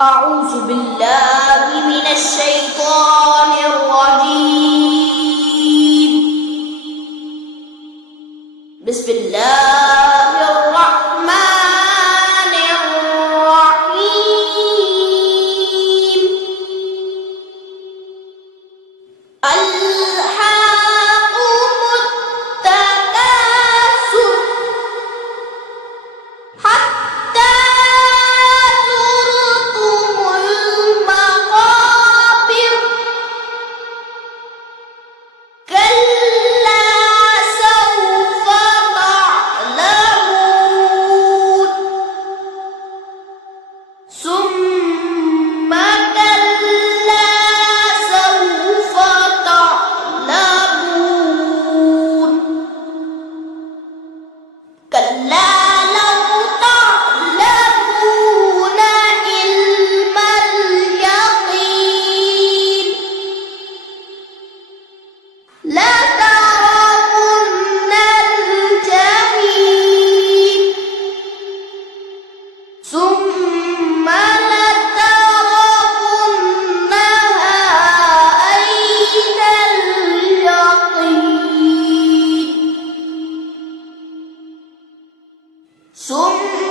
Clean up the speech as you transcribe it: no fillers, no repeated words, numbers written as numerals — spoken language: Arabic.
أعوذ بالله من الشيطان الرجيم. بسم الله الرحمن الرحيم. ألهاكم التكاثر حتى زرتم المقابر. كلا سوف تعلمون ثم كلا سوف تعلمون. كلا لو تعلمون علم اليقين لترون الجحيم ثم لترونها عين اليقين ثم